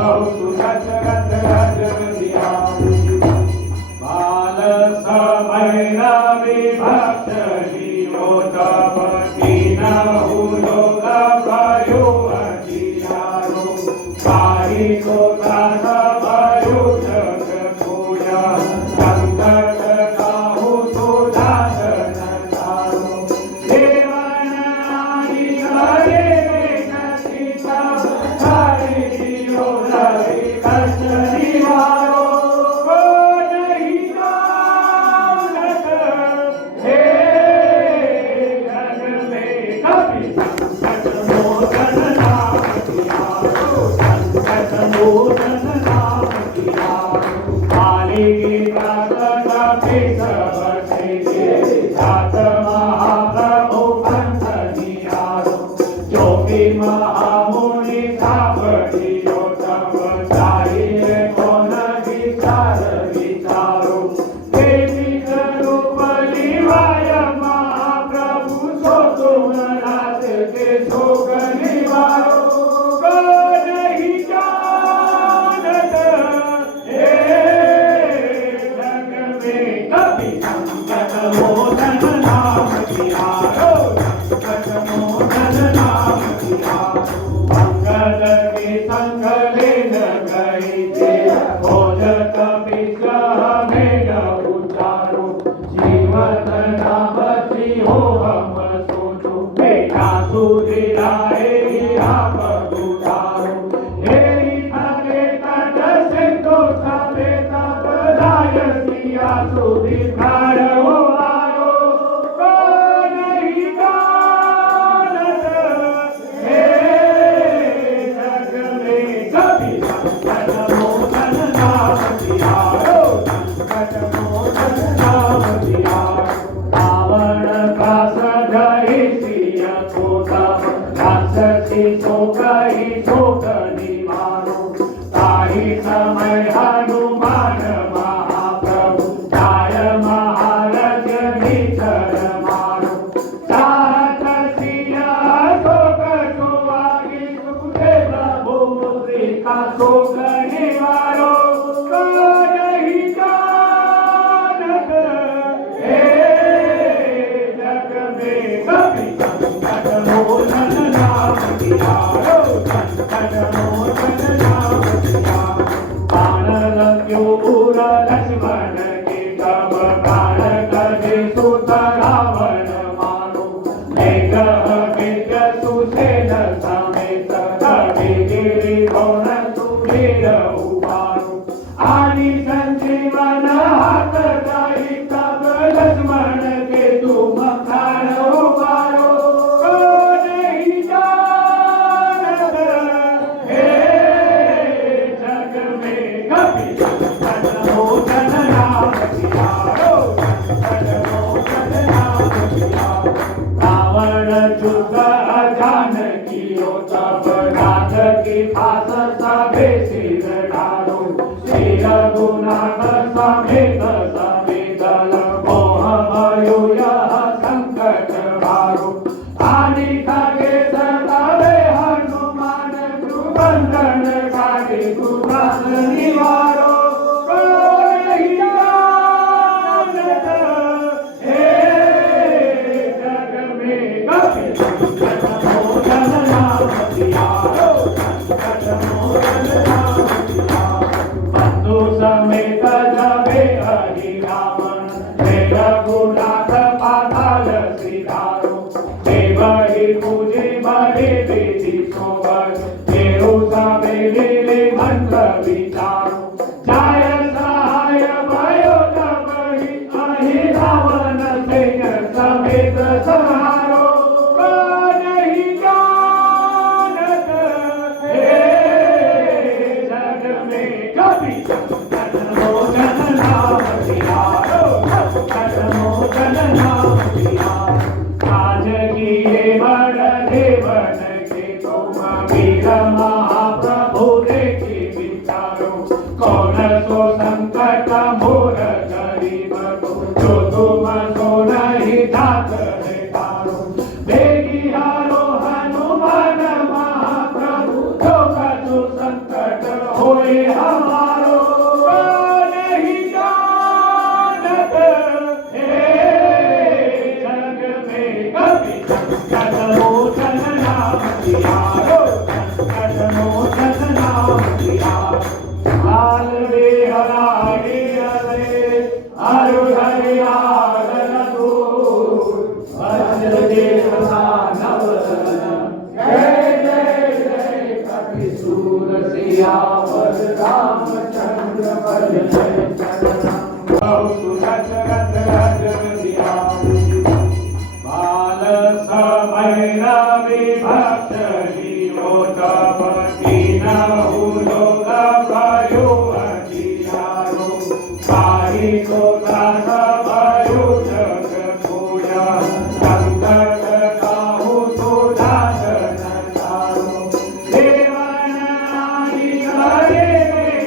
Oh, हमारो नहीं जानत हे जग में कभी संकट मोचन नाम तिहारो संकट मोचन नाम तिहारो लाल रे हराड़ी रे अरु हरियार रघु वज्र देव नव जय जय जय कपि सूर सियावर रामचंद्र पद जय दशरथ राज बाल समय विभक्त जीवोतपति नहु लोक भयो अधियारो पाहि को दास भयो जग पूजा संकट काहू सुदासन तारो देवन नारी हरे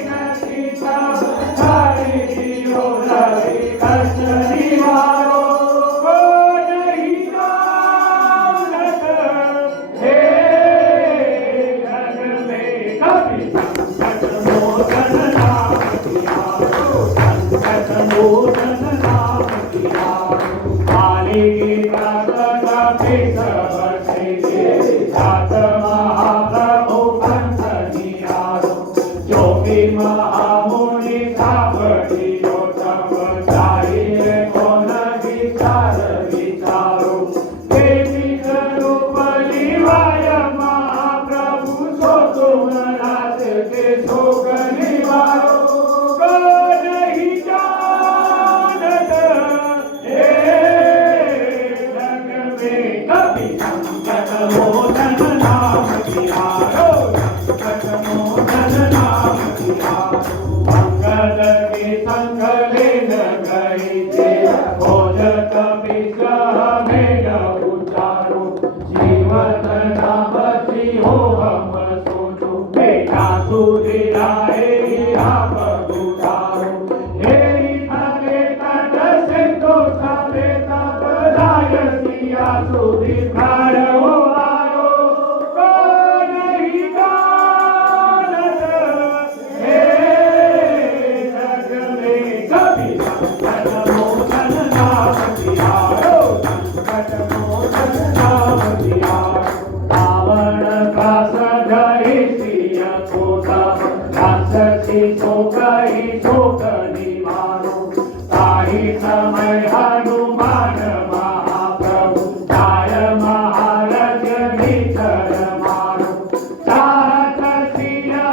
कथि सब हरि जियो रवि कष्ट निवारो को नहीं जानत हे जग में कभी संकट मोचन नाम तिहारो संकट मोचन नाम तिहारो काली प्रातः सब से जात महाप्रभु पंथ निहारो जो भी महामुनि सावधियो तब चाहिए कौन विचार विचारो देवी रूप लिवाय महाप्रभु सो तुम राज के शोक निवारो को नहीं जानत हे जग में कभी संकट मोचन नाम तिहारो संकट मोचन नाम तिहारो मंगल के संग लेन गई थे खोजत विग्रह में न उतारो जीवन नाम हो हम सोचो बेटा सुधिराए आप उतारो हेरी थके तट से तो सबे तब राय सिया सुधिकार हो आरो को नहीं जानत हे जग में कभी संकट मोचन नाम तिहारो संकट मोचन नाम तिहारो रावण का सधई सिय को तब राक्षसी शोक ही शोक निवारो ताहि समय हनुमान महाप्रभु जाय महारज भीतर मारो चाहत सिया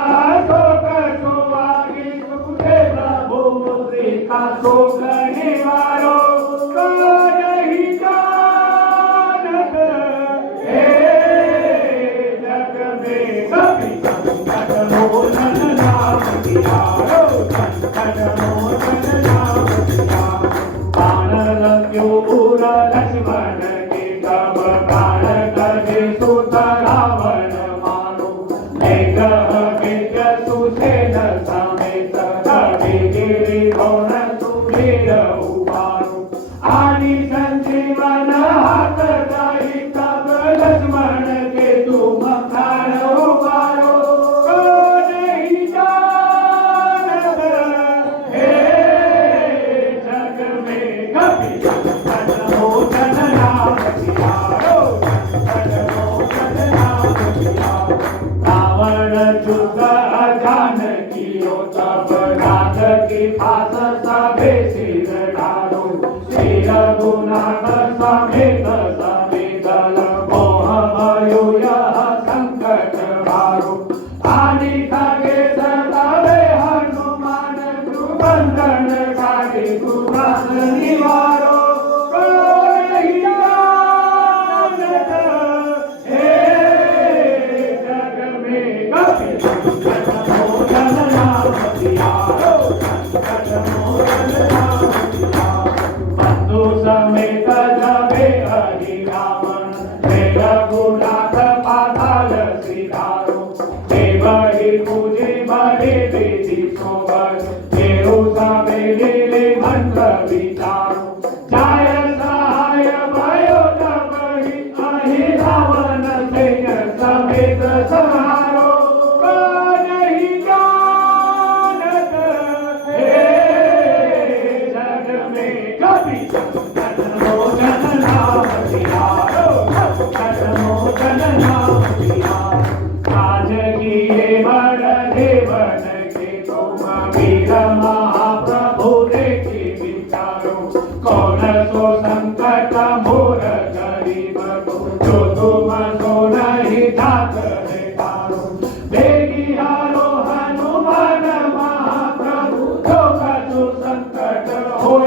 शोक सुवागी सुखदेव भूरि का शोक निवारो को नहीं जानत हे जग में कभी संकट मोचन नाम तिहारो संकट मोचन नाम तिहारो प्राण लग्यो उर लक्ष्मण के तब प्राण गए सुत रावण मारो मेघ विद्य सुसेन समेत कवि गिरि गौण सुधीर उबारो आदि संजीवन हाथ दई तब लक्ष्मण के तुम खार उबारो को नहीं जानत हे जग में कभी संकट मोचन नाम तिहारो संकट मोचन नाम तिहारो रावण चुक अजान कियो तब नाथ की फास सभे सिर ढारो श्री रघुनाथ समेत समेत मोह भयो यह संकट भारो आदि थके सतावे हनुमान बंधन काटे सुदास निवारो को नहीं जानत हे जग में कभी संकट मोचन नाम तिहारो संकट मोचन नाम तिहारो बंधु समेत जबे हरि रावण हे रघुनाथ पाताल सिधारो देवहि पूजे बड़े विधि सोबर देहु सबे लीले मंत्र विचारो जाय सहाय भयो तब ही अहि रावण सैन्य समेत सहारो को नहीं जानत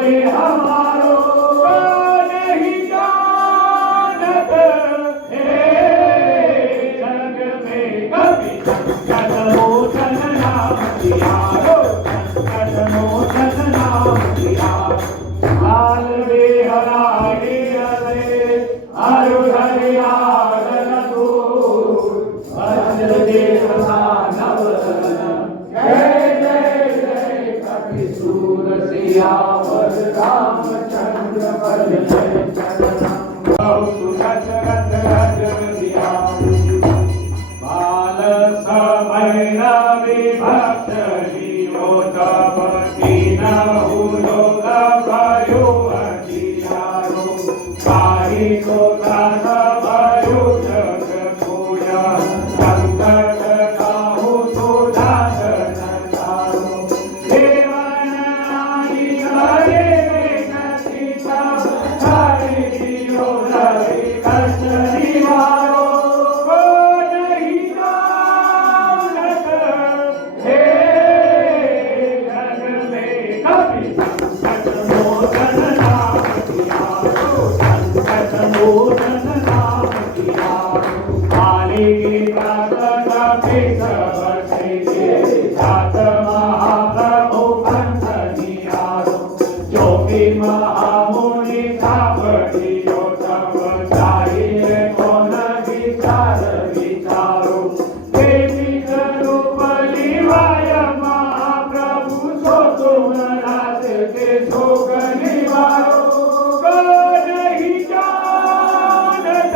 कोई हमारो नहीं जानत, हे जग में कभी संकट मोचन नाम तिहारो, संकट मोचन नाम तिहारो। लाल देहराए अरे अरु हरियाल दूर, वज्र देह नव जय जय जय कपि सूर सियावर रामचंद्र बल जय चरण। सुदशरथ रज सियाऊ बाल समय विभक्त जीवोतपति नहु लोक भयो अधियारो, काही को दास भयो जग पूजा, संकट काहू सुदासन तारो। देवन आई हरे सीता हरि जियो हरि कष्ट निवारो, को नहीं जानत, हे जग में कभी संकट मोचन नाम तिहारो, संकट मोचन नाम तिहारो। काली गीता कपि सब से जात महाप्रभु पंथ निहारो, जो भी महामुनि सावरी जो तब चाहिए कौन विचार विचारो। देवी स्वरूप लिवाय महाप्रभु सो तुम राज के शोक निवारो, को नहीं जानत,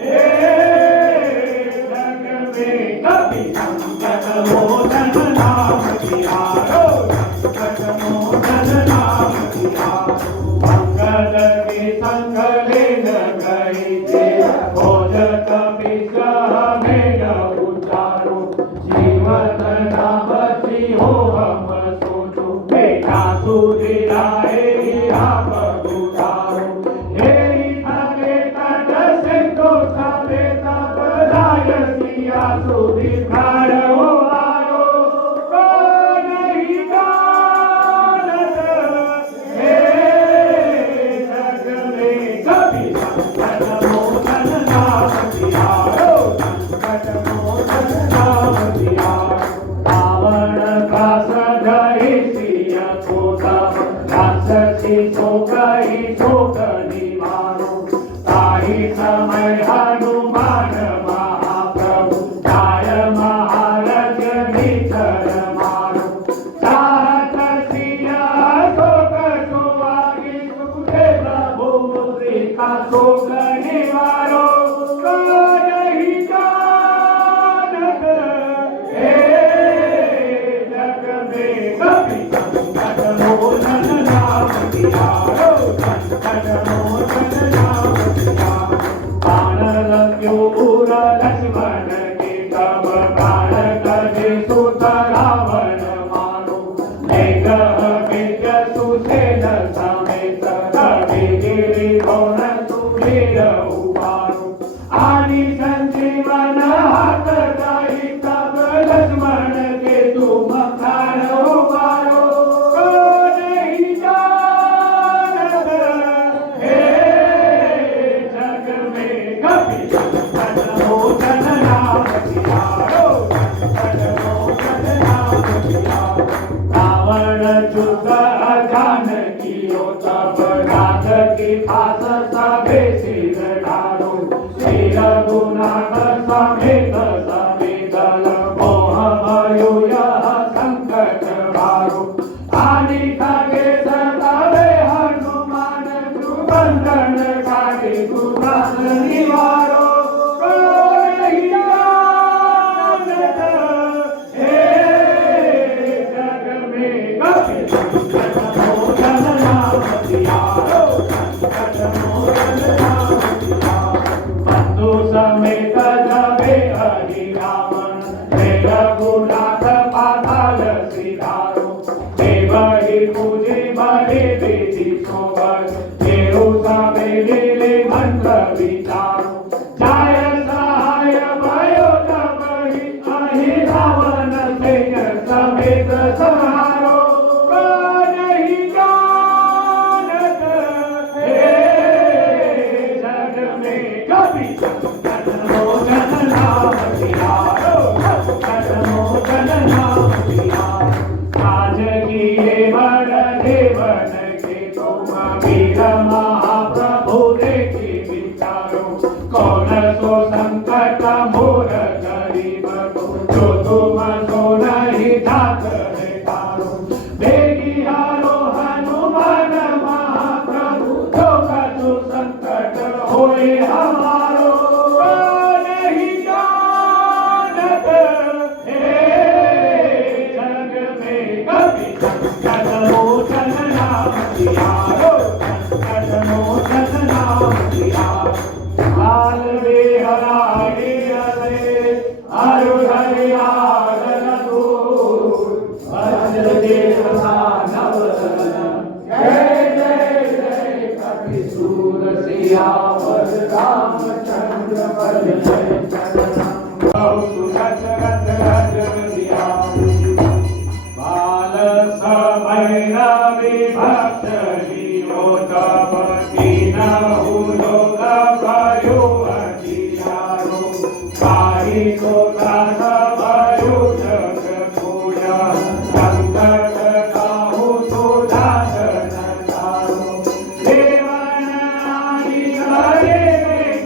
हे जग में कभी संकट मोचन नाम तिहारो, संकट मोचन नाम तिहारो। मंगल के संग लेन गई थे, भोज कपि मेल उचारो, जीवन नाम हो हम सोचो, बेटा सुधिराए आप उतारो। हेरी थके तट सिंधु समेत बधाय सिया सुधीर हो आरो, को नहीं जानत, हे जग में कभी संकट मोचन नाम तिहारो, संकट मोचन नाम तिहारो। रावण का सजहि सिय कोटा, राक्षसी शोकहि शोक निवारो, ताहि समय हनुमान महाप्रभु जाय महारज भीतर मारो। चाहत सिय शोक सुवारि सुधे प्रभु मुद्रिका शोक निवारो, को नहीं जानत, हे जग में कभी संकट मोचन नाम तिहारो, संकट मोचन नाम तिहारो। बाण लग्यो उर लक्ष्मण के तब बाण कहे सुत रावण मारो, मेघ विद्य सुसेन समेत कवि गिरि कौन सुबीर उबारो। आदि संजीवन हाथ दही तब लक्ष्मण के तुम खान उबारो, को नहीं जानत, हे जग में कभी संकट मोचन नाम तिहारो, संकट मोचन नाम तिहारो। रावण चुत जानकी तब नाथ की फास सभे सिर ढारो, श्री रघुनाथ समेत समेत मोह भयो यह संकट भारो। आदि थके सतावे हनुमान बंधन काटे दुर्गत निवारो, को नहीं जानत, हे जग में कभी संकट मोचन नाम तिहारो, संकट मोचन नाम तिहारो। बंधु समेत जबे हरि रावण, हे रघुनाथ पाताल सिधारो। देवहि पूजे बड़े बेटी सोबर, देहु समेले मंत्र विचारो। जाय सहाय भयो तबहि अहि रावण सेन समेत संहारो, को नहीं जानत, हाथ है तारो देगी हारो हनुमान महाप्रभु जो कछु संकट होए हमारो नहीं जानत हे जग में कभी संकट मोचन नाम तिहारो संकट मोचन नाम तिहारो लाल रे हराए रे अरु हरियाल दूर भज देव नव जय जय जय कपि सूर सियावर रामचंद्र बल जय चरण सुरत रत रजविया बाल समय विभक्त जीवोतपति नहु लोक भयो अधियारो काहि को दास भयो जग पूजा संकट काहू सुदासन तारो देवन आई हरे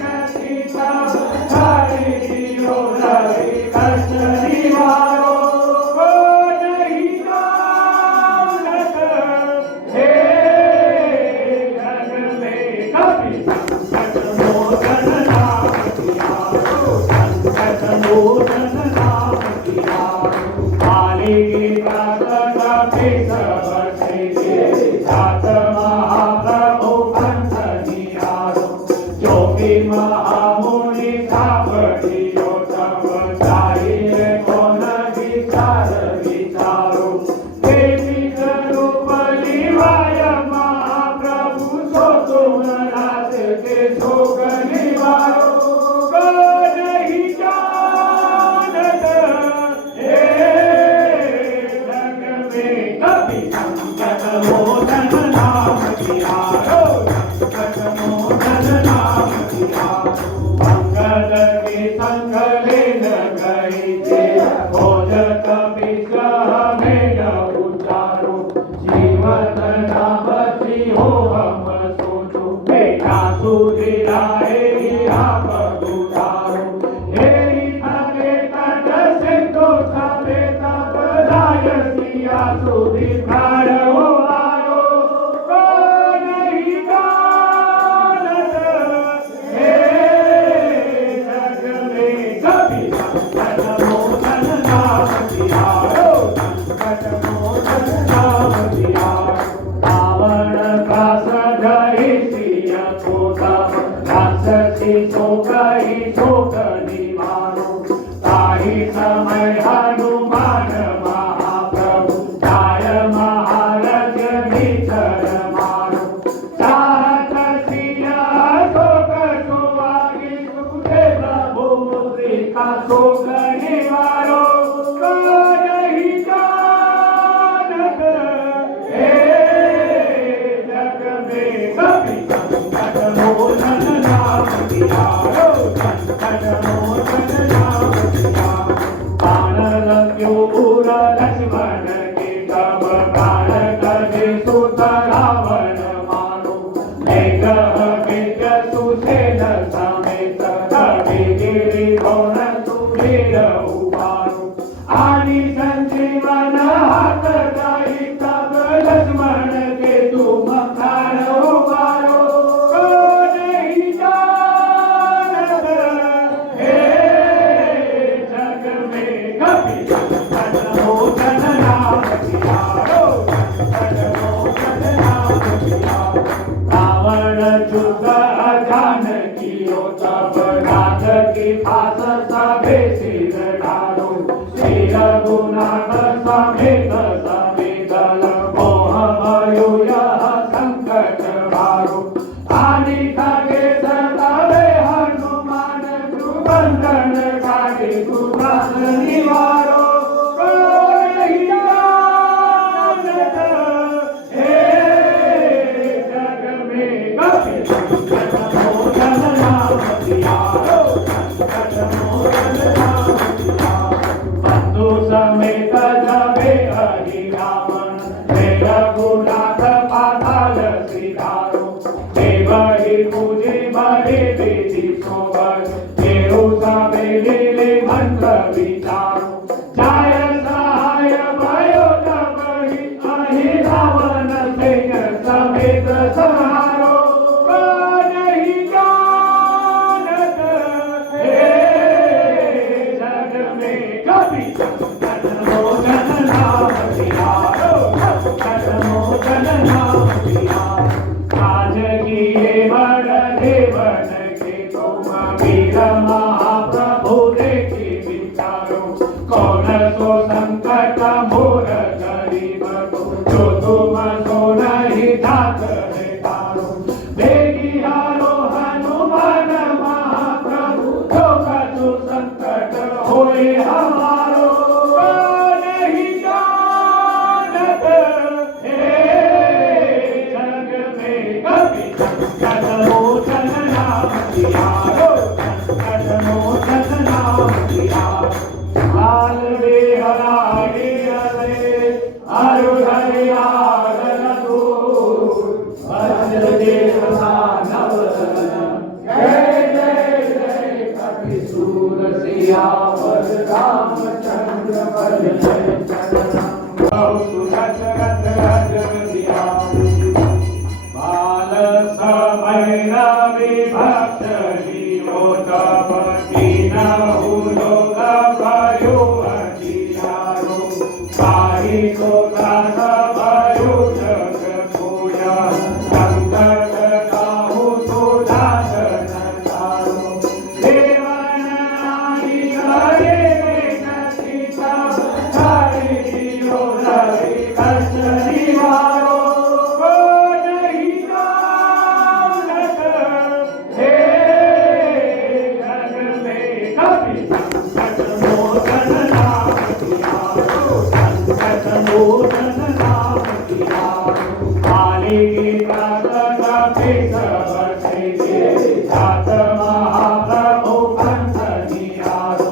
कति सब हरि जियो हरि कष्ट निवारो नहीं जानत हे जग में कभी संकट मोचन नाम तिहारो संकट मोचन नाम तिहारो काली गीता कपि सब से जात महाप्रभु पंथ निहारो जो भी महामुनि सापड़ियो तब चाहिए कौन विचार विचारो देवी रूप लिवाय महाप्रभु सो तुम राज के शोक निवारो नहीं जानत हे जग में कभी संकट मोचन नाम तिहारो संकट मोचन नाम तिहारो अंगद के संग लेन गई थे खोज कपि में उचारो जीवन नाम हो हम सोचो बेटा सुधिराए आप उतारो हे थके तट सिंधु समेत बधाय सिया सुधिकार हो आरो नहीं जानत हे जग में कभी संकट मोचन नाम तिहारो संकट मोचन नाम तिहारो रावण का सजहि सिया को तब राक्षसी शोक ही शोक निवारो ताहि समय हनुमान महाप्रभु जाय महारज भीतर मारो चाहत सिया शोक सुवागी सुदेव भूमि का शोक निवारो नहीं जानत हे जग में कभी संकट मोचन नाम तिहारो संकट मोचन नाम तिहारो बाण क्यों लक्ष्मण के तब प्राण कहे सुत रावण मारो मेघ मेघ सुसेन समेत कवि गिरि कौन सुधीर उबारो आदि संजीवन हाथ गई तब लक्ष्मण के तुम प्राण उबारो नहीं जानत हे जग में कभी संकट मोचन नाम तिहारो संकट मोचन नाम तिहारो रावण चुप अजान कियो तब राज की फास सभे सिर ढारो श्री रघुनाथ समेत समेत मोह भयो यह संकट भारो आदि थके सतावे हनुमान बंधन काटे सुदास निवारो नहीं जानत हे जग में कभी संकट मोचन नाम तिहारो संकट मोचन नाम तिहारो बंधु समेत संकट मोर गरीब को, जो तुम सो नहीं ठाक है तारो। बेगी हारो हनुमान महाप्रभु, जो कछु संकट होए हमारो। नहीं जानत हे जग में कभी संकट मोचन नाम तिहारो, संकट मोचन नाम तिहारो। लाल हराई रे अरु हरियार दूर, वज्र देव दानव जय जय जय कपि सूर सियावर रामचंद्र पद जय चरणम। सुदशरथ गज सियावर, बाल समय विभक्त जीवो तब कीनहु लोक भयो अधियारो। काही को दास भयो जग पूजा, संकट काहू सुदासन तारो। देवन नारी हरे बेनती सब, हरि जियो रवि कष्ट निवारो। नहीं जानत हे जग में कभी संकट मोचन नाम तिहारो, संकट मोचन नाम तिहारो। काली कपि सब से जात महाप्रभु पंथ निहारो।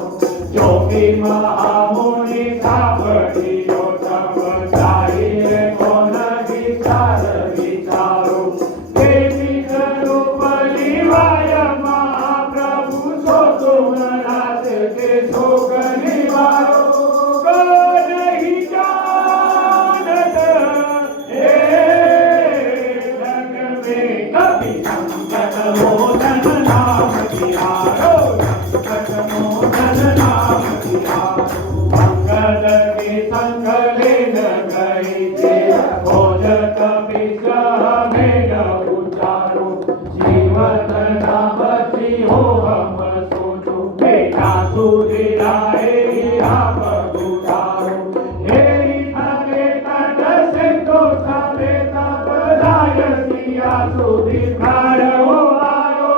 जो भी महामुनि सावरियो तब चाहिए कौन विचार विचारो। देवी रूप लिवाय महाप्रभु, सो तुम रात के शोक निवारो। नहीं जानत हे जग में कभी संकट मोचन नाम तिहारो, संकट मोचन नाम तिहारो। मंगल के संग लेन गई थे, खोजत विष में न उचारो। जीवन नाम हो हम सोचो, बेटा सुधिराए हम उतारो। हेरी थके तट सिंधु सभे तब, राय सिया सुधिकार हो आरो।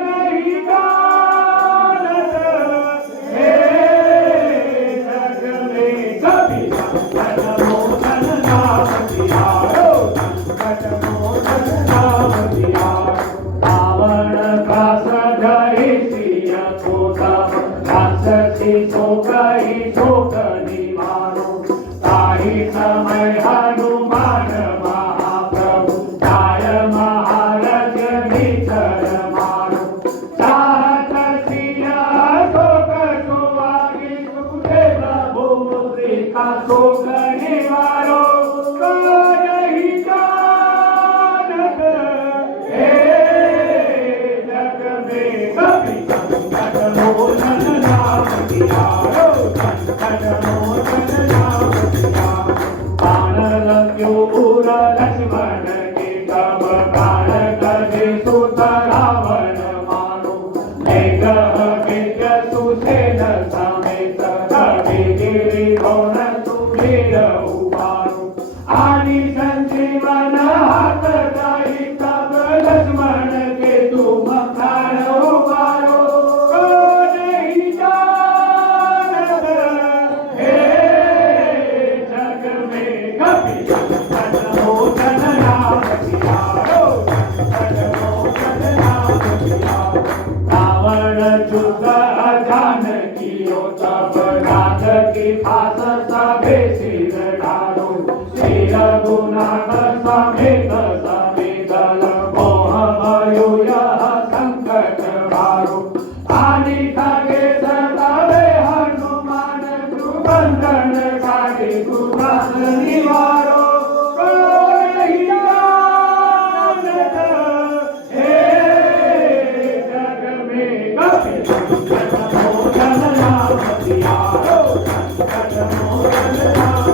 नहीं जानत हे जग में कभी संकट मोचन नाम तिहारो, संकट मोचन नाम तिहारो। रावण का सधरि सिय को तब, राक्षसी सो कही शोक निवारो। ताहि समय हनुमान महाप्रभु, जाय महारज निचर मारो। चाहत सिया शोक सुहागी, सुखदेव भूरि का शोक निवारो। नहीं जानत हे जग में कभी संकट मोचन नाम तिहारो, संकट मोचन नाम तिहारो। बाण लग्यो उर लक्ष्मण के तब, प्राण गए सुत रावण मारो। मेघ विद्य सुसेन समेत, कवि गिरि गौण सुबीर उबारो। आदि संजीवन हाथ दई तब, लक्ष्मण के तुम प्राण उबारो। नहीं जानत हे जग में कभी संकट मोचन नाम तिहारो, संकट मोचन नाम तिहारो। रावण चुक जानकियो तब, नाथ की फास सभे सिर ढारो। श्री रघुनाथ समेत समेत मोह भयो यह संकट भारो। आदि थके सतावे हनुमान, बंधन काटे सुदास निवारो। नहीं जानत हे जग में कभी संकट मोचन नाम तिहारो, संकट मोचन नाम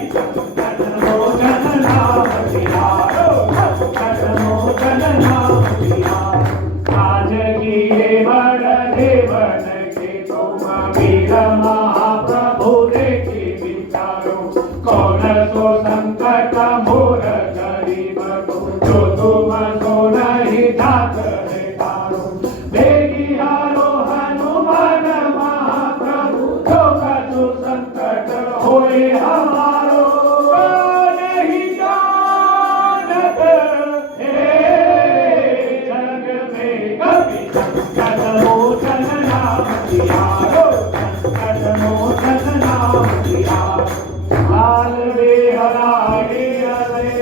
कभी संकट मोचन नाम तिहारो, संकट मोचन नाम तिहारो। आज किए बड़ देवन के तुम वीर महाप्रभु देखी विचारो, कौन सो संकट मोर गरीब को, जो तुम सो नहीं ठाक है तारो। देखी हारो हनुमान महाप्रभु, जो कछु संकट होए हमारो। नहीं जानत हे जग में कभी संकट मोचन नाम तिहारो, संकट मोचन नाम तिहारो। लाल देहराए रे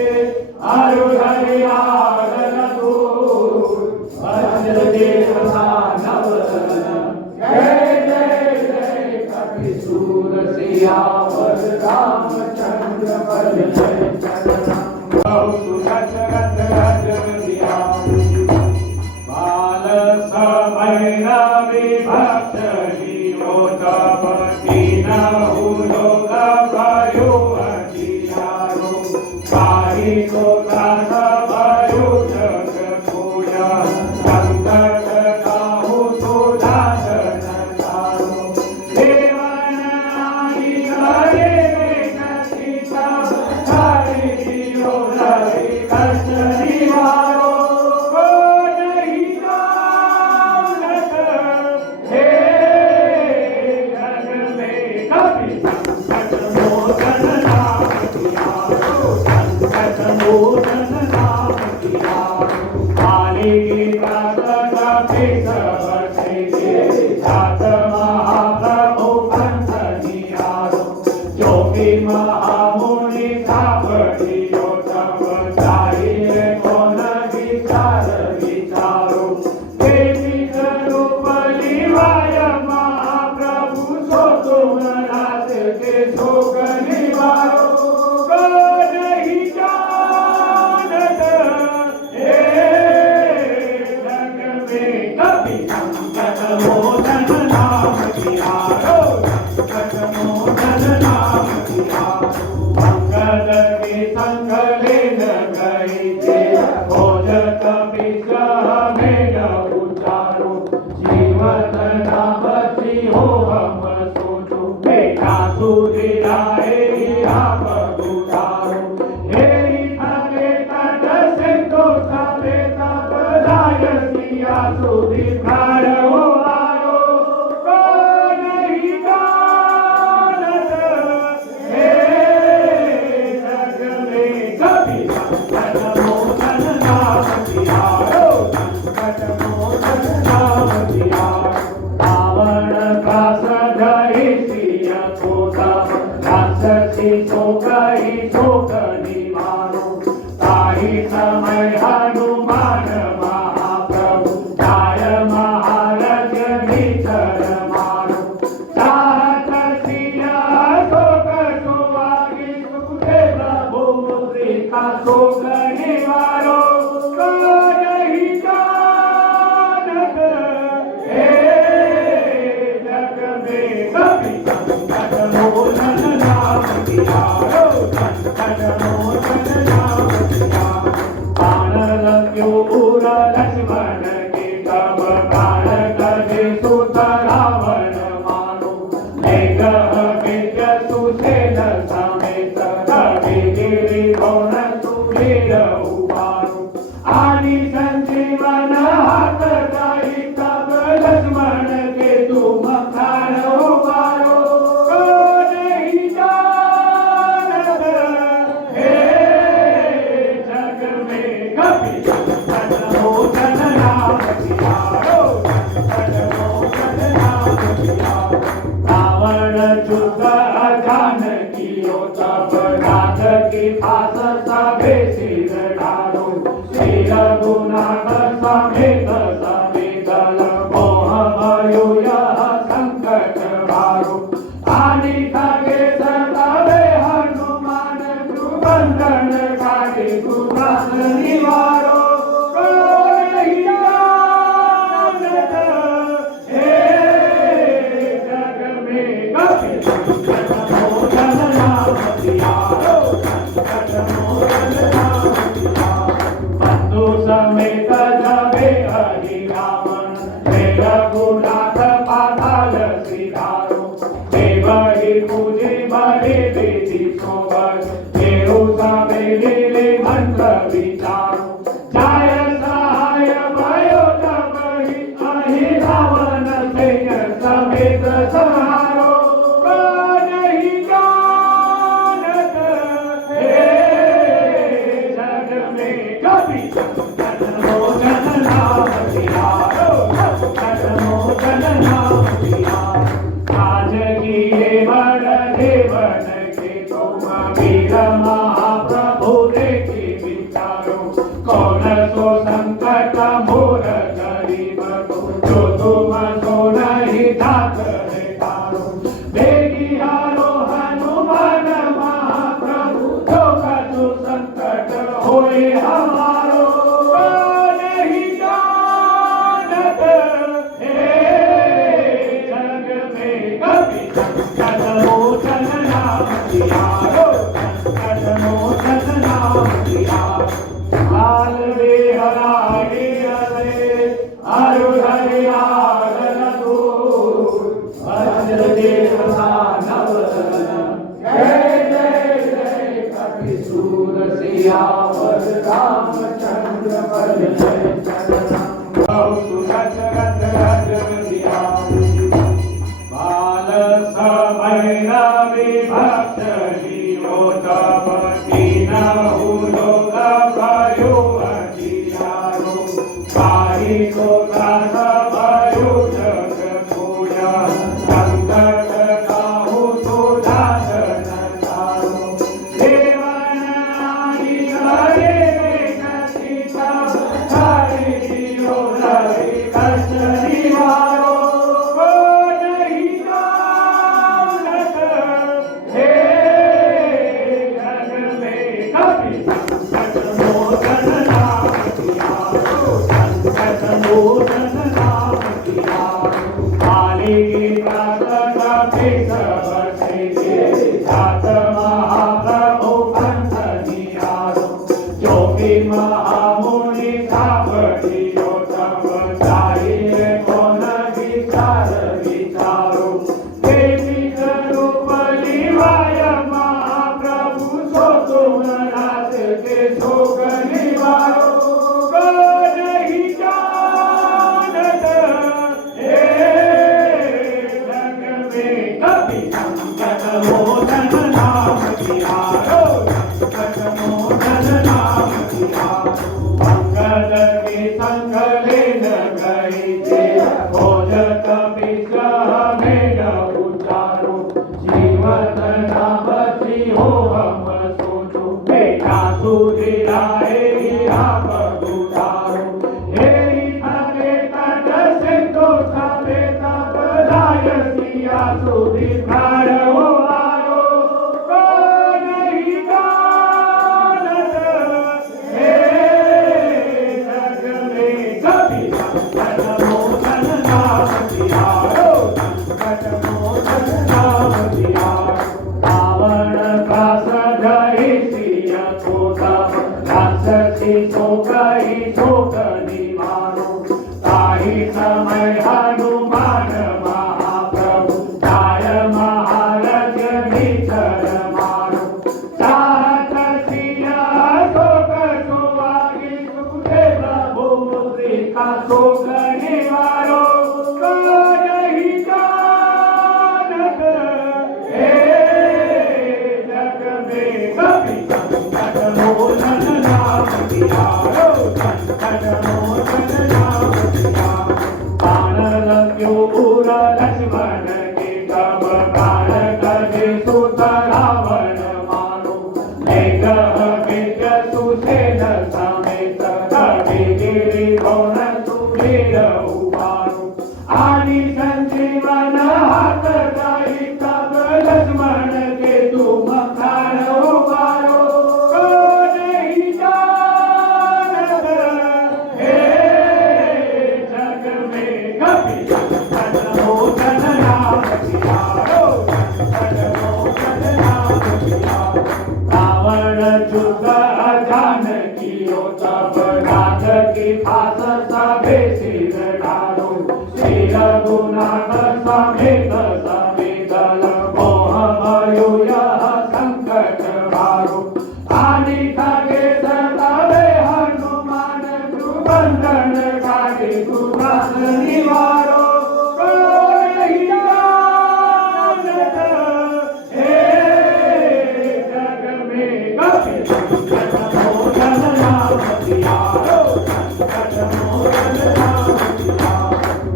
आरु हरियार दूर, वज्र देह नव जय जय जय कपि सूर सियावर रामचंद्र पद जय चरणम। सुदशरथ राज सियाऊ, बाल समय विभक्त जीवोतपति नहु लोक भयो अधियारो। पाहि को दास भयो जग पूजा, संकट काहू सुधासन तारो। देवन आई गए सीता, हरि जियो हरि कष्ट निवारो। नहीं जानत हे जग में कभी संकट मोचन नाम तिहारो, संकट मोचन नाम तिहारो। काली गीता कपि सब से जात महाप्रभु पंथ निहारो। जो भी महामुनि सावरियो तब चाहिए कौन विचार विचारो। देवी स्वरूप लिवाय महाप्रभु, सो तुम रास के शोक निवारो। नहीं जानत हे जग में कभी संकट मोचन नाम तिहारो, संकट मोचन नाम तिहारो। अंगद के संग लेन गई थे, खोजत विष मेल उचारो। जीवन नाम हो हम सोचो, बेटा सुधिराए आप उतारो। हेरी थके तट से तो सबे तब लाय सिया सुधिकार हो आरो। नहीं जानत हे जग में कभी संकट मोचन नाम तिहारो, संकट मोचन नाम तिहारो। रावण का सधई सिया छोटा, राक्षसी शोक ही शोक निवारो। ताहि समय हनुमान महाप्रभु, जाय महाराज भीतर मारो। चाहत सिया शोक सुवागी, सुखे प्रभु मुद्रिका शोक निवारो। नहीं जानत हे जग में कभी संकट मोचन नाम तिहारो, संकट मोचन नाम तिहारो। बाण लग्यो उर लक्ष्मण के तब, बाण कहे सुत रावण मारो। मेघ विद्य सुसेन समेत, कवि गिरि कौन सुबीर उबारो। आदि संजीवन हाथ गई तब, लक्ष्मण के तुम खार उबारो। नहीं जानत हे जग में कभी संकट मोचन नाम तिहारो, संकट मोचन नाम तिहारो। रावण चुक जानकियो तब, नाथ की फास सभे सिर ढारो। श्री रघुनाथ समेत समेत मोह भयो यह संकट भारो। आदि थके सतावे हनुमान, बंधन काटे दुर्वास निवारो। नहीं जानत हे जग में कभी संकट मोचन नाम तिहारो। हरे विधि सोबत देऊ सवेरे मंत्र विचारो जाय सहाय भयो तबहि अहि रावण सेन समेत संहारो नहीं जानत हे जग में कभी जन नाम दियारो जन नाम दियारो आज की देवन देवन के तुम वीर महाप्रभु देखी विचारो कौन सो संकट मोर गरीब को जो तुम सो नहीं जात है तारो देखी हारो हनुमान महाप्रभु जो कछु संकट होए हमारो नहीं जानत हे जग में कभी जन्मो जन नाम दियारो जन्मो जन नाम दियारो हाल वे हराए अरे अरु हरि आगन दूर भज देव दानव जय जय जय कपि सूर सियावर रामचंद्र बल जय चरण बहु रज रज रज दिया बाल समय विभक्त जीवोतपति नहु लोक भयो अधियारो पाहि को दास भयो जग पूजा संकट काहू सुधास न तारो देवन आई हरे कति सब हरि जियो हरि कष्ट निवारो नहीं जानत हे जग में कभी जन्मो जन नाम दियारो जन्मो जन नाम दियारो काली गीता कपि सब से जात महाप्रभु पंथ निहारो जो भी महामुनि सावरियो तब चाहिए कौन विचार विचारो देवी रूप लिवाय महाप्रभु सो तुम राज के शोक निवारो नहीं जानत हे जग में कभी जन्मो जन नाम दियारो जन्मो जन नाम दियारो मंगल के संग लेन गई थे खोजत विष में उचारो जीवन नाम जी हो हम सोचो बेटा सुधिराए आप उतारो हे थके तट से तो सबे तब लाय सिया सुधिकार हो आरो नहीं जानत हे जग में कभी जन्मो जन नाम दियारो जन्मो जन नाम दियारो रावण का सजहि सिया को तब राक्षसी शोक ही शोक निवारो ताहि समय हनुमान महाप्रभु जाय महारज भीतर मारो चाहत सिया शोक सुवागी सुदेव भूरि का शोक निवारो नहीं जानत हे जग में कभी जन्मो जन नाम दियारो जन्मो जन नाम दियारो बानर क्यों लक्ष्मण के तब प्राण कहे सुत रावण मारो मेघ विद्य सुसेन समेत कवि गिरि कौन सुधीर उबारो आदि संजीवन हाथ गई तब लक्ष्मण के तुम प्राण उबारो नहीं जानत हे जग में कभी जन्मो जन नाम दियारो जन्मो जन नाम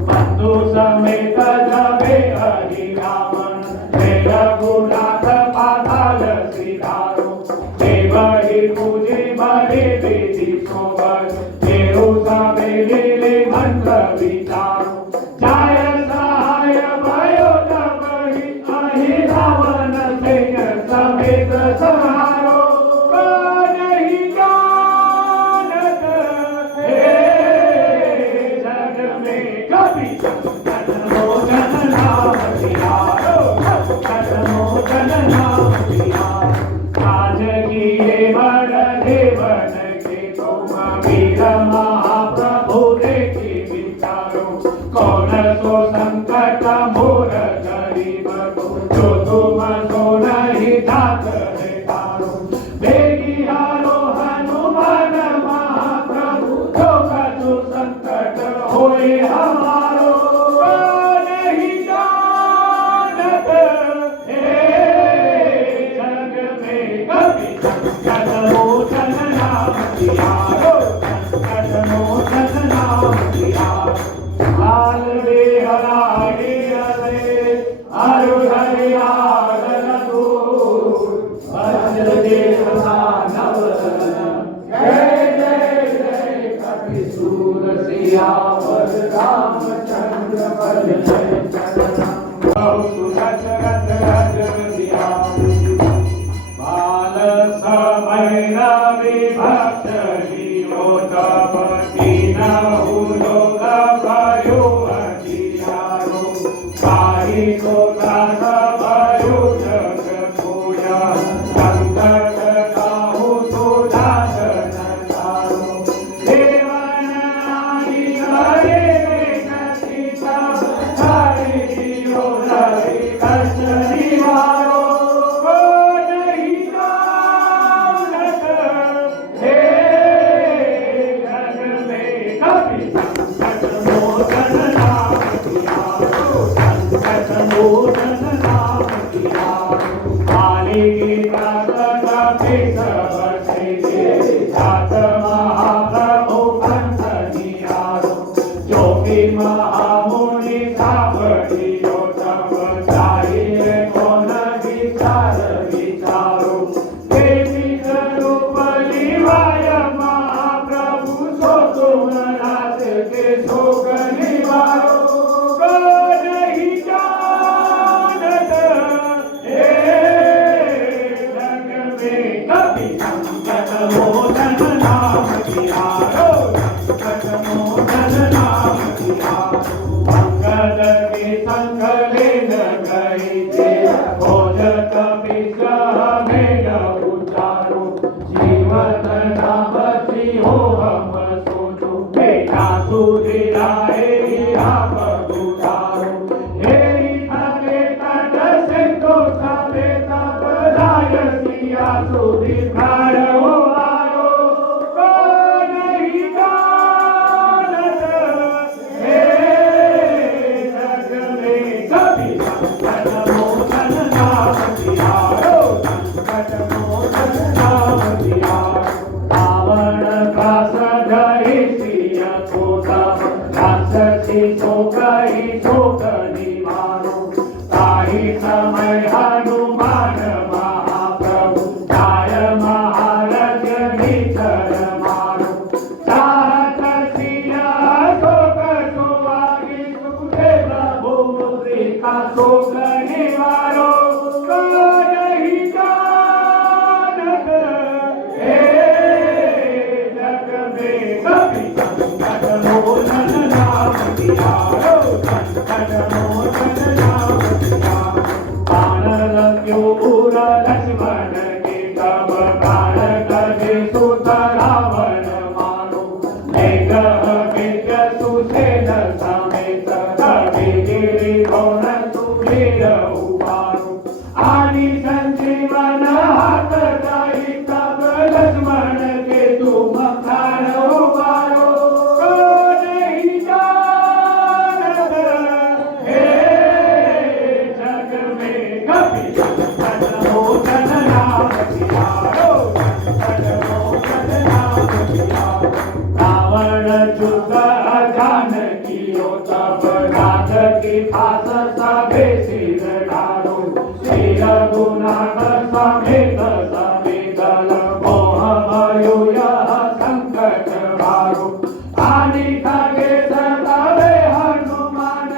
बंधु समेत जबे हरि रावण वेद गुणाथ पाताल सिधारो देवहि पूजे बहे विधि सोबर देव सबे लीले मंत्र विचारो जाय सहाय भयो तबहि अहि रावण सेन समेत सहारो नहीं जानत हे जग में कभी मोचन नाम तिहारो मोचन नाम तिहारो आज किए बड़ देवन के तुम वीर महाप्रभु देखी विचारो कौन सो संकट मोर गरीब को जो तुम सो नहीं जात है तारो बेगी हारो हनुमान महाप्रभु जो कछु संकट होए हमारो नहीं जानत हे जग में कभी संकट मोचन नाम तिहारो संकट मोचन नाम तिहारो लाल देहराही रे अरु हरियार दूर वज्र देव दानव जय जय जय कपि सूर सियावर रामचंद्र बल जय चरणम सुदशरथ गज बाल समय विभक्त जीवो तब तीनहु लोक भयो अधियारो काही को दास भयो जग पूजा संकट काहू सुदास नचारो देवन नारी हरे नसी सब हरे जियो हरे कष्ट निवारो नहीं जानत हे जग में कभी संकट मोचन नाम तिहारो संकट मोचन नाम तिहारो काली गीता कपि सब से जात महाप्रभु पंथ निहारो जो कि महामुनि सावरियो तब चाहिए कौन विचार विचारो देवी रूप लिवाय महाप्रभु सो तुम रात के शोक निवारो नहीं जानत हे जग में कभी संकट मोचन नाम तिहारो संकट मोचन नाम तिहारो अंगद के संग लेन गई थे भोज कपि समेत उचारो जीवन नाम हो हम सोचो बेटा सुधिराए आप उतारो हेरी थके तट से तो सबे तब राय सिया सुधिकार हो आरो नहीं जानत हे जग में कभी संकट मोचन नाम तिहारो संकट मोचन नाम तिहारो रावण का सधई सिय को तब राक्षसी शोक ही शोक निवारो ताहि समय हनुमान महाप्रभु जाय महारज भीतर मारो चाहत सिया शोक सुहागी सुखदेव प्रभु मुद्रिका शोक निवारो नहीं जानत हे जग में कभी संकट मोचन नाम तिहारो संकट मोचन नाम तिहारो बाण लग्यो उर लक्ष्मण के तब प्राण कहे सुत रावण मारो मेघ विद्य सुसेन समेत कवि गिरि गौण सुधीर उबारो आदि संजीवन हाथ दई तब लक्ष्मण के तुम प्राण उबारो नहीं जानत हे जग में कभी संकट मोचन रघुनाथ समेत समेतल मोह मयूर संकट भागो आदि थके सतावे हनुमान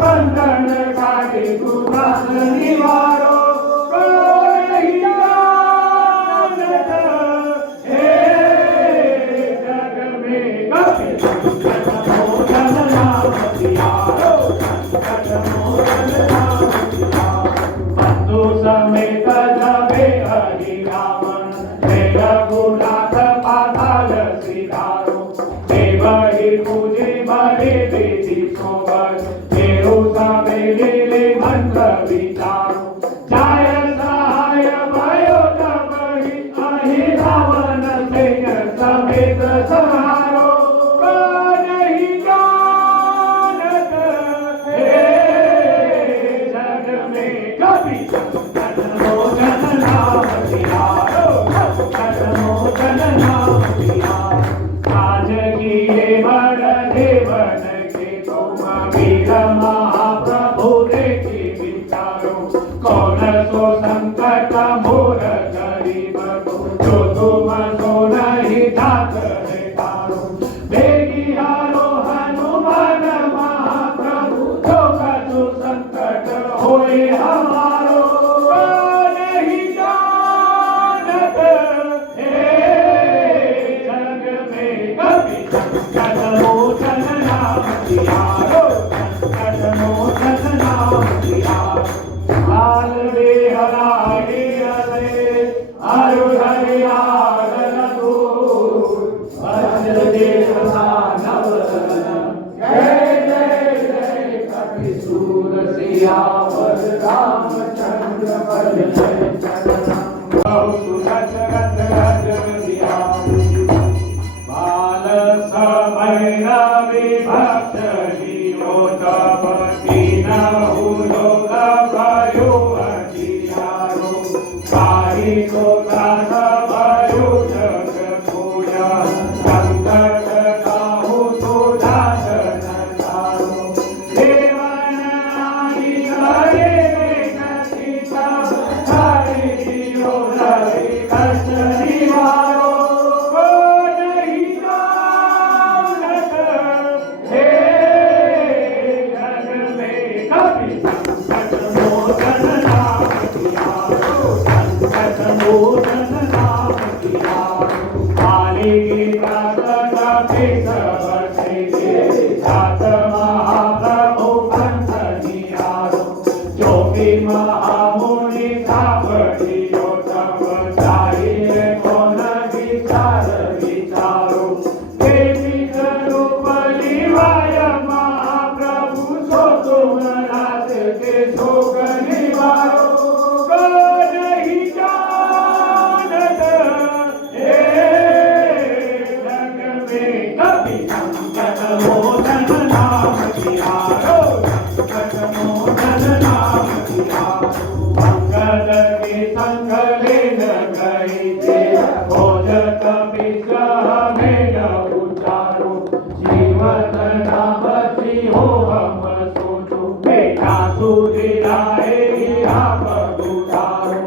बंधन काटे दुख निवारो कोई जानत हे जग में कपि संकट मोचन नाम सियारो संकट मोचन नाम सियारो बंधु समेत जबे हरि रावण हे रघुनाथ पाताल सिधारो देवहि पूजे बड़े बेटी सोबर देहु समेले मंत्र विचारो जाय सहाय भयो तबहि अहि रावण सेन समेत सहारो नहीं जानत हे जग में कपि संकट मोचन नाम सियारो संकट मोचन नाम सियारो आज किए बड़ देवन के तुम वीर महाप्रभु देखी विचारो कौन सो संकट मोर गरीब को जो तुम सो नहीं ठाक है तारो देखी हारो हनुमान महाप्रभु जो कछु संकट होए हमारो नहीं जानत हे जग में कपि संकट मोचन नाम सियारो संकट मोचन नाम सियारो लाल देहराए अरे अरु हरियार दूर वज्र देह नव जय जय जय कपि सूर सियावर रामचंद्र पद जय चरणम सुरत रथ रज सियावर बाल समय विभक्त जीवोतपति नहु लोक भयो अधियारो काहि को दास भयो जग पूजा संकट काहु सुदासन तारो देवन आदि हरे सीता हरि जियो हरि कष्ट निवारो नहीं जानत हे जग में कपि संकट मोचन नाम सियारो संकट मोचन नाम सियारो काली गीता कपि सब से जात महाप्रभु पंथ निहारो जो भी महामुनि सावरियो तब चाहिए कौन विचार विचारो देवी स्वरूप निवाय महाप्रभु सो तुम राज के शोक निवारो नहीं जानत हे जग में कपि संकट मोचन नाम सियारो संकट मोचन नाम सियारो अंगद के संग लेन गई थे भोज कपि समेत उचारो जीवन नाम हो हम सोचो बेटा सुधिराए आप उतारो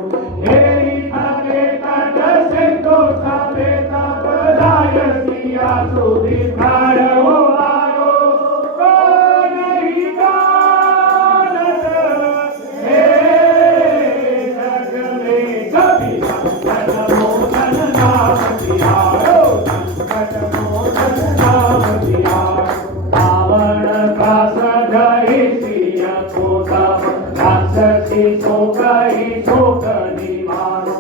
हेरी थके तट से तो समेत बधाय सिया सुधिकार हो आरो नहीं जानत हे जग में कपि संकट मोचन नाम सियारो संकट मोचन नाम सियारो रावण का सजहि सिय कोटा राक्षसी शोकहि शोक निवारो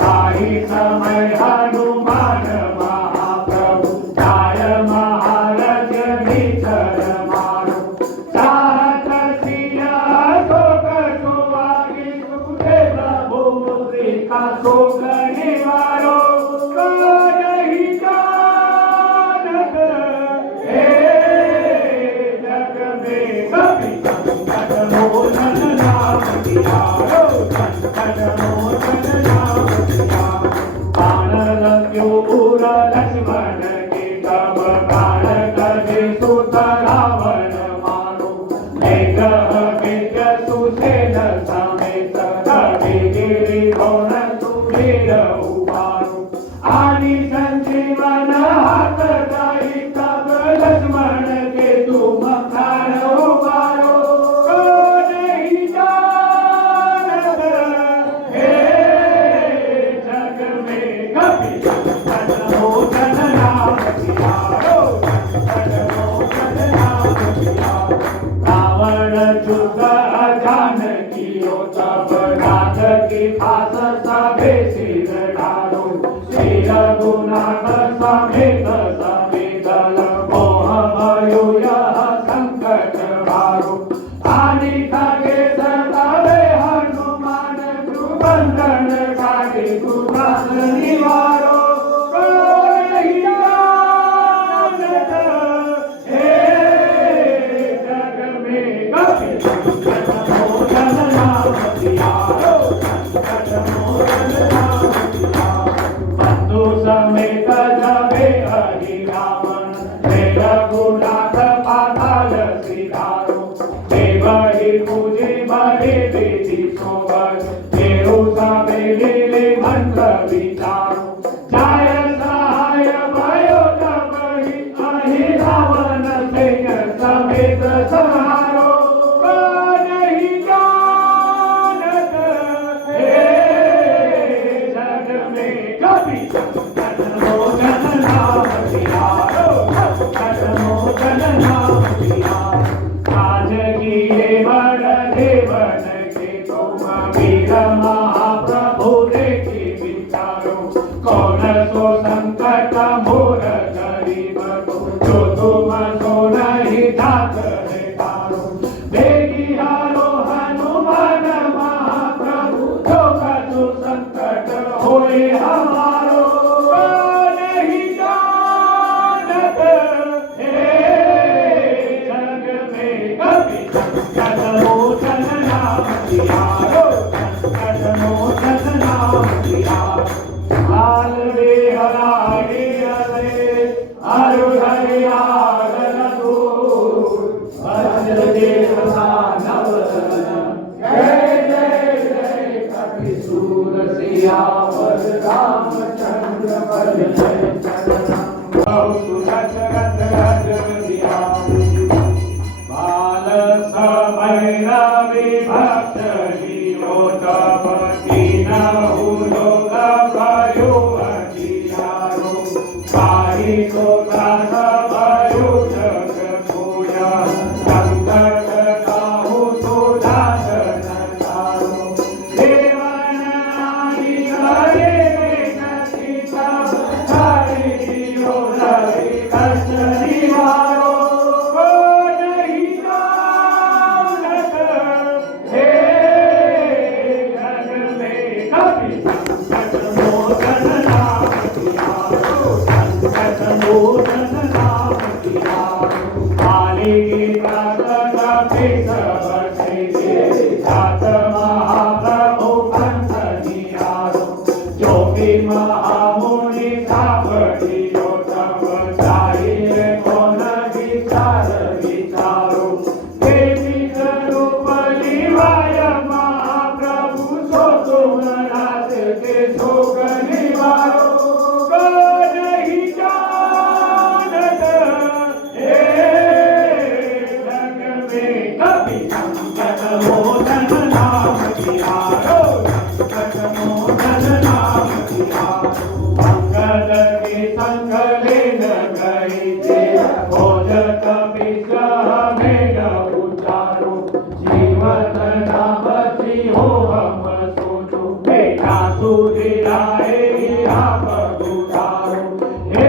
ताहि समय हनुमान महाप्रभु जाय महारज भीतर मारो चाहत सिय शोक सुवागी सुधे प्रभु मुद्रिका शोक निवारो नहीं जानत हे जग में कपि संकट मोचन नाम सियारो संकट मोचन नाम सियारो बाण लग्यो उर लक्ष्मण के तब बाण कहे सुत रावण मारो मेघ विद्य सुसेन समेत कवि गिरि लीधो न सुधीर उबारो आदि संजीवन हाथ दई तब लक्ष्मण के तुम खार उबारो को नहीं जानत हे जग में कभी मोचन नाम सियारो मोचन नाम सियारो रावण चुक जानकियो तब नाथ की फास सभे सिर ढालो श्री रघुनाथ समेत समेत मोह भयो यह संकट हारो आदि थके सतावे हनुमान बंधन काटे दुर्गत निवारो को नहीं जानत हे जग में कभी मोचन नाम सियारो मोचन नाम सियारो बंधु समेत जबे हरि रावण हे रघुनाथ पाताल सिधारो देवहि पूजे बहे विधि सोबर देहु समेले मंत्र विचारो जाय सहाय भयो तबहि अहि रावण सेन समेत संहारो को नहीं जानत हे जग में कभी मोचन नाम सियारो मोचन नाम सियारो जानकी देवन देवन के तुम वीर महाप्रभु देखी विचारो कौन सो संकट मोर गरीब को जो तुम सो नहीं जात है तारो देखी हारो हनुमान महाप्रभु जो कछु संकट होए हमारो को नहीं जानत हे जग में कभी मोचन नाम सियारो मोचन नाम सियारो लाल रे हराए रे अरु हरियार दूर भज देव दानव जय जय जय कपि सूर सियावर रामचंद्र पद जय चरणम सुरत रत रज सियावर बाल समैरवि भक्त हीरो तब कीनहु लोक भयो अजियारो पाहि को दास भयो जग पूजा संकट काहू सुधासन तारो देवन नारी हरे नति सब हरि जियो रवि कष्ट निवारो को नहीं जानत हे जग में कभी मोचन नाम सियारो मोचन नाम सियारो काली गीता कपि सब से जात महाप्रभु पंथ निहारो जो भी महामुनि सापड़ियो तब चाहिए कौन विचार विचारो देवी स्वरूप निवाय महाप्रभु सो तुम नाथ के शोक निवारो को नहीं जानत हे जग में कभी मोचन नाम सियारो मोचन नाम सियारो अंगद के संग लेन गई थे भोज कपि समेत उचारो जीवन नाम बची हो हम सोचो बेटा सुधिराए आप उतारो हे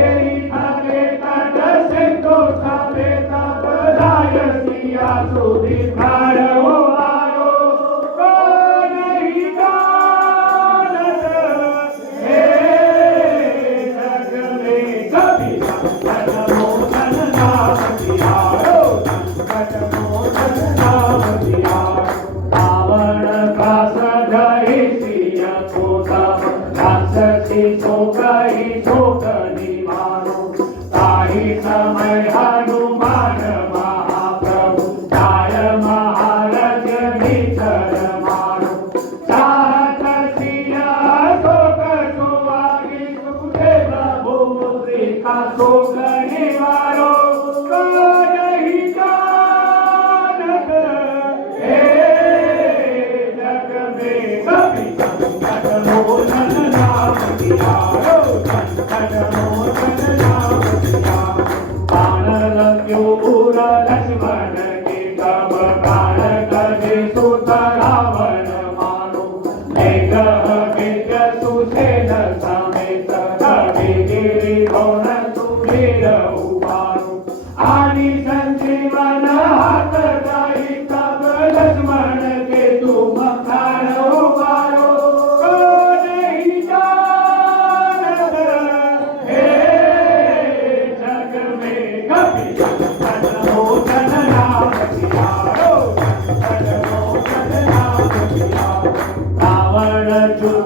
थके तट से तो समेत बधाय सिया सुधिकार हो आरो को नहीं जानत हे जग में कभी मोचन नाम सियारो मोचन नाम सियारो रावण का सदहि सिया को तब राक्षसी सो गई शोक निवारो ताहि समय हनुमान महाप्रभु जाय महाराज निचर मारो चाहत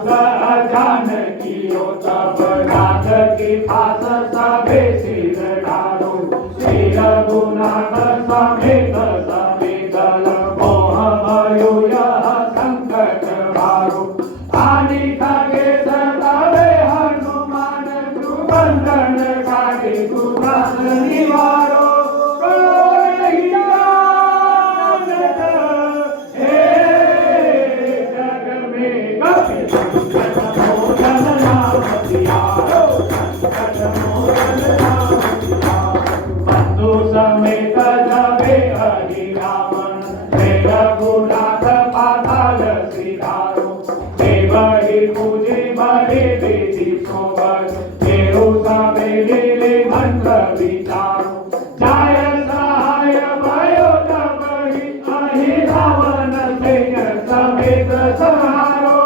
जानकी हो तब रात की फास सभे सिर ढारो श्री रघुनाथ समेत समेतल मोह भयो यह संकट भारो आदि थके सतवे हनुमान बंधन काटे सुदास निवारो बंधु समेत जबे हरि रावण रघुनाथ पाताल सिधारो देवहि पूजे बड़े बेदी सोबर देहु समेले मंत्र विचारो जाय सहाय भयो तबहि अहि रावण सेन समेत सहारो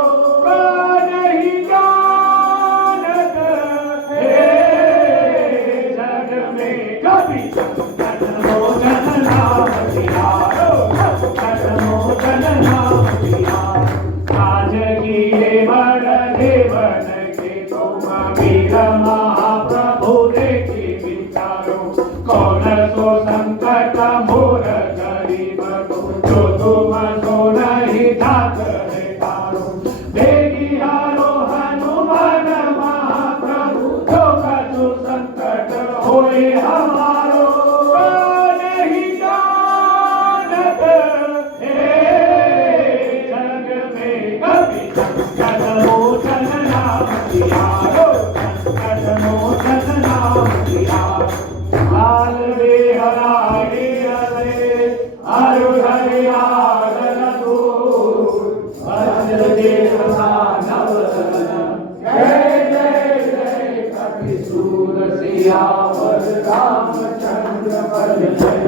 महाप्रभु देखी विचारो कौन सो संकट मोर गरीब जो तुम सो नहीं जात है तारो देगी हारो हनुमान महाप्रभु जो कछु संकट होए हमारो नहीं जानत हे जग में कभी जन मोचन नाम तिहारो लाल हरि अरु हरियादन जय जय जय कपि सूर सियावर रामचंद्र पर जय।